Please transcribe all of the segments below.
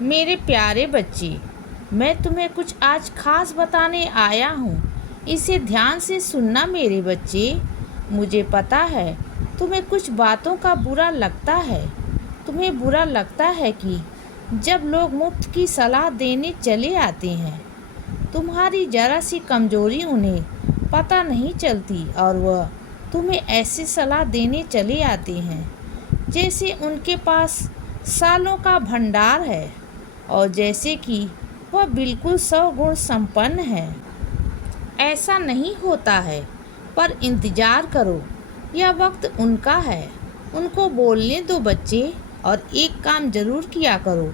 मेरे प्यारे बच्चे, मैं तुम्हें कुछ आज खास बताने आया हूँ। इसे ध्यान से सुनना मेरे बच्चे। मुझे पता है तुम्हें कुछ बातों का बुरा लगता है। तुम्हें बुरा लगता है कि जब लोग मुफ्त की सलाह देने चले आते हैं, तुम्हारी जरा सी कमजोरी उन्हें पता नहीं चलती और वह तुम्हें ऐसी सलाह देने चले आते हैं जैसे उनके पास सालों का भंडार है और जैसे कि वह बिल्कुल 100 गुण संपन्न है। ऐसा नहीं होता है, पर इंतज़ार करो, यह वक्त उनका है। उनको बोलने दो बच्चे, और एक काम ज़रूर किया करो।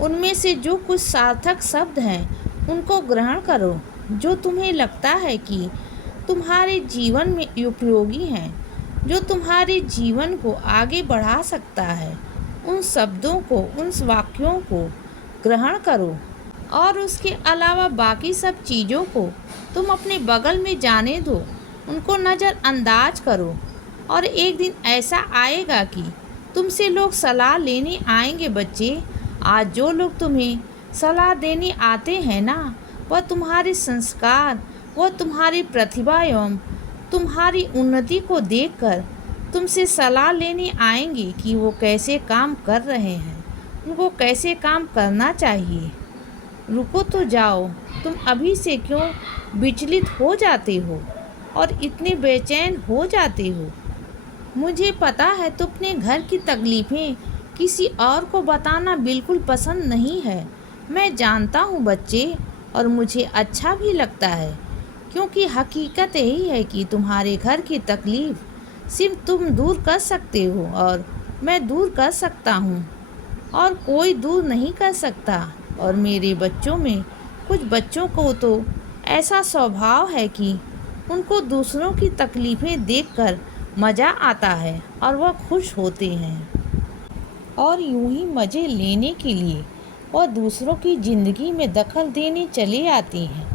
उनमें से जो कुछ सार्थक शब्द हैं उनको ग्रहण करो, जो तुम्हें लगता है कि तुम्हारे जीवन में उपयोगी हैं, जो तुम्हारे जीवन को आगे बढ़ा सकता है। उन शब्दों को, उन वाक्यों को ग्रहण करो और उसके अलावा बाकी सब चीज़ों को तुम अपने बगल में जाने दो, उनको नज़रअंदाज करो। और एक दिन ऐसा आएगा कि तुमसे लोग सलाह लेने आएंगे बच्चे। आज जो लोग तुम्हें सलाह देने आते हैं ना, वह तुम्हारे संस्कार, वह तुम्हारी प्रतिभा एवं तुम्हारी उन्नति को देखकर तुमसे सलाह लेने आएंगे कि वो कैसे काम कर रहे हैं, उनको कैसे काम करना चाहिए। रुको तो जाओ, तुम अभी से क्यों विचलित हो जाते हो और इतने बेचैन हो जाते हो? मुझे पता है तुम अपने घर की तकलीफ़ें किसी और को बताना बिल्कुल पसंद नहीं है। मैं जानता हूँ बच्चे, और मुझे अच्छा भी लगता है, क्योंकि हकीकत यही है कि तुम्हारे घर की तकलीफ़ सिर्फ तुम दूर कर सकते हो और मैं दूर कर सकता हूँ, और कोई दूर नहीं कर सकता। और मेरे बच्चों में कुछ बच्चों को तो ऐसा स्वभाव है कि उनको दूसरों की तकलीफ़ें देखकर मज़ा आता है और वह खुश होते हैं, और यूं ही मज़े लेने के लिए वह दूसरों की ज़िंदगी में दखल देने चले आती हैं।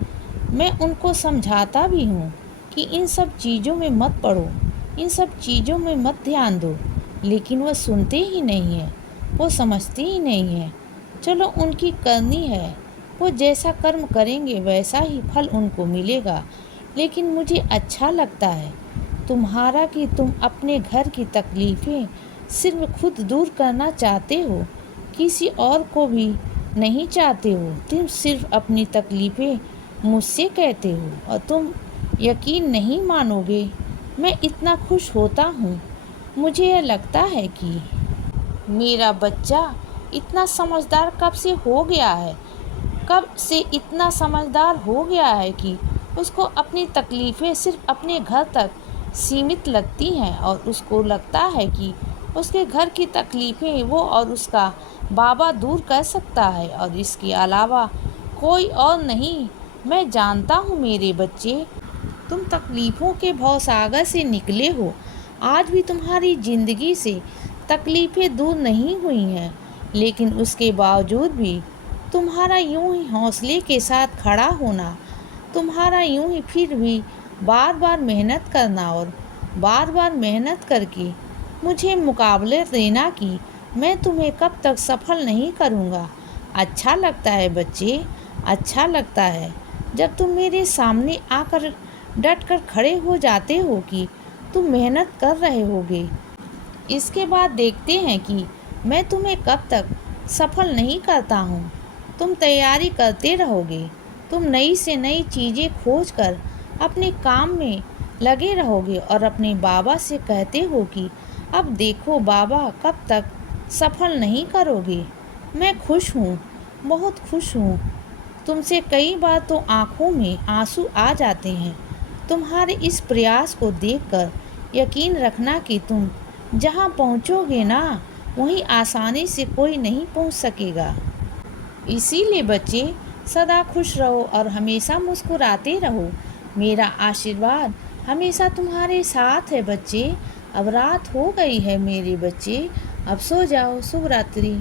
मैं उनको समझाता भी हूँ कि इन सब चीज़ों में मत पड़ो, इन सब चीज़ों में मत ध्यान दो, लेकिन वह सुनते ही नहीं है, वो समझते ही नहीं है। चलो, उनकी करनी है, वो जैसा कर्म करेंगे वैसा ही फल उनको मिलेगा। लेकिन मुझे अच्छा लगता है तुम्हारा कि तुम अपने घर की तकलीफ़ें सिर्फ खुद दूर करना चाहते हो, किसी और को भी नहीं चाहते हो। तुम सिर्फ अपनी तकलीफ़ें मुझसे कहते हो, और तुम यकीन नहीं मानोगे, मैं इतना खुश होता हूँ। मुझे यह लगता है कि मेरा बच्चा इतना समझदार कब से हो गया है, कब से इतना समझदार हो गया है कि उसको अपनी तकलीफ़ें सिर्फ अपने घर तक सीमित लगती हैं, और उसको लगता है कि उसके घर की तकलीफ़ें वो और उसका बाबा दूर कर सकता है, और इसके अलावा कोई और नहीं। मैं जानता हूँ मेरे बच्चे, तुम तकलीफ़ों के भवसागर से निकले हो। आज भी तुम्हारी ज़िंदगी से तकलीफ़ें दूर नहीं हुई हैं, लेकिन उसके बावजूद भी तुम्हारा यूं ही हौसले के साथ खड़ा होना, तुम्हारा यूं ही फिर भी बार बार मेहनत करना, और बार बार मेहनत करके मुझे मुकाबले देना कि मैं तुम्हें कब तक सफल नहीं करूँगा। अच्छा लगता है बच्चे, अच्छा लगता है जब तुम मेरे सामने आकर डट कर खड़े हो जाते हो कि तुम मेहनत कर रहे होगे। इसके बाद देखते हैं कि मैं तुम्हें कब तक सफल नहीं करता हूँ। तुम तैयारी करते रहोगे, तुम नई से नई चीज़ें खोज कर अपने काम में लगे रहोगे, और अपने बाबा से कहते हो कि अब देखो बाबा, कब तक सफल नहीं करोगे। मैं खुश हूँ, बहुत खुश हूँ। तुमसे कई बार तो आँखों में आंसू आ जाते हैं तुम्हारे इस प्रयास को देखकर। यकीन रखना कि तुम जहाँ पहुँचोगे ना, वहीं आसानी से कोई नहीं पहुँच सकेगा। इसीलिए बच्चे, सदा खुश रहो और हमेशा मुस्कुराते रहो। मेरा आशीर्वाद हमेशा तुम्हारे साथ है बच्चे। अब रात हो गई है मेरे बच्चे, अब सो जाओ। शुभ रात्रि।